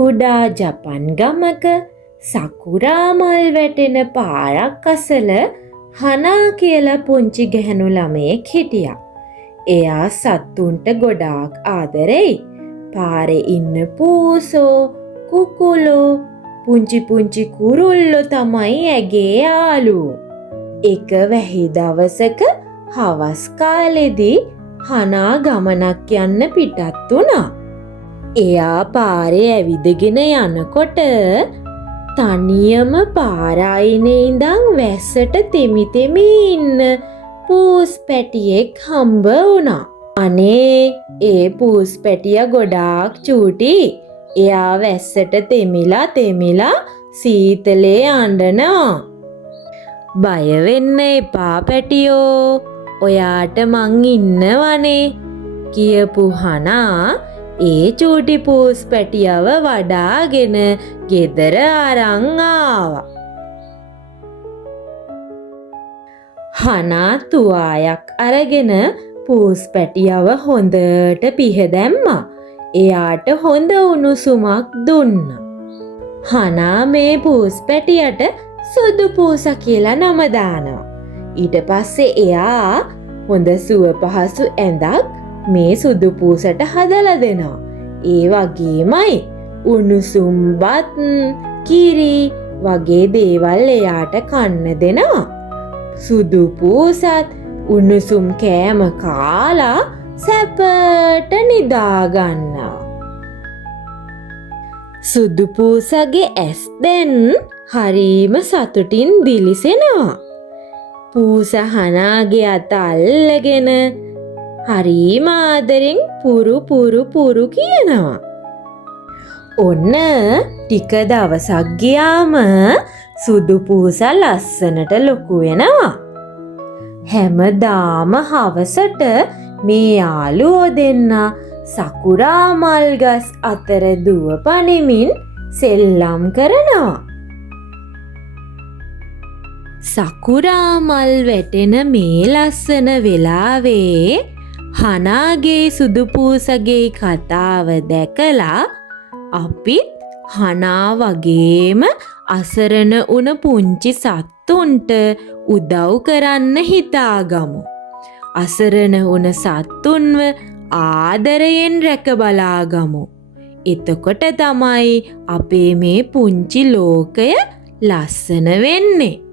කුඩා ජපන් ගමක සකුරා මල් වැටෙන පාරක් අසල හනා කියලා පුංචි ගැහැණු ළමයෙක් හිටියා. එයා සත්තුන්ට ගොඩාක් ආදරෙයි. පාරේ ඉන්න පූසෝ, කුකුලෝ, පුංචි පුංචි කුරුල්ලෝ තමයි ඇගේ යාළුවෝ. එක වැහි දවසක හවස් කාලෙදී හනා ගමනක් යන්න පිටත් වුණා. එයා පාරේ ඇවිදගෙන යනකොට තනියම පාර අයිනේ ඉඳන් වැස්සට තෙමි තෙමි ඉන්න පූස් පැටියෙක් හම්බ වුණා. අනේ ඒ පූස් පැටියා ගොඩාක් චූටි. එයා වැස්සට තෙමිලා සීතලේ අඬනවා. බය වෙන්න එපා පැටියෝ. ඔයාට මං ඉන්නවනේ කියපු හනා ඒ චූටි පූස් පැටියව වඩාගෙන ගෙදර අරන් ආවා. හනා තුවායක් අරගෙන පූස් පැටියව හොඳට පිහදැම්මා. එයාට හොඳ උණුසුමක් දුන්නා. හනා මේ පූස් පැටියට සුදු පූසා කියලා නම දානවා. ඊට පස්සේ එයා හොඳ සුව පහසු ඇඳක් මේ සුදු පූසට හදලා දෙනවා. ඒ වගේමයි උණුසුම් බත්, කිරි වගේ දේවල් එයාට කන්න දෙනවා. සුදු පූසත් උණුසුම් කෑම කාලා සැපට නිදා ගන්නවා. සුදු පූසගේ ඇස් දැන් හරීම සතුටින් දිලිසෙනවා. පූස හනාගේ අත අල්ලගෙන හරීම ආදරෙන් පුරු කියනවා. ඔන්න ටික දවසක් ගියාම සුදු පූසා ලස්සනට ලොකු වෙනවා. හැමදාම හවසට මේ යාළුවෝ දෙන්නා සකුරා මල් ගස් අතර දුව පනිමින් සෙල්ලම් කරනවා. සකුරා මල් වැටෙන මේ ලස්සන වෙලාවේ හනාගේ සුදු පූසගේ කතාව දැකලා අපිත් හනා වගේම අසරණ වුණ පුංචි සත්තුන්ට උදව් කරන්න හිතාගමු. අසරණ වුණ සත්තුන්ව ආදරයෙන් රැක බලාගමු. එතකොට තමයි අපේ මේ පුංචි ලෝකය ලස්සන වෙන්නේ.